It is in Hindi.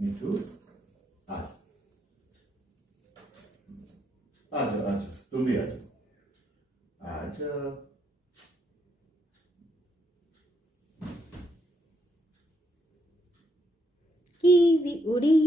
मिठू आ आ जाओ आ जाओ, तुम भी आ जाओ आ जाओ। कीवी उड़ी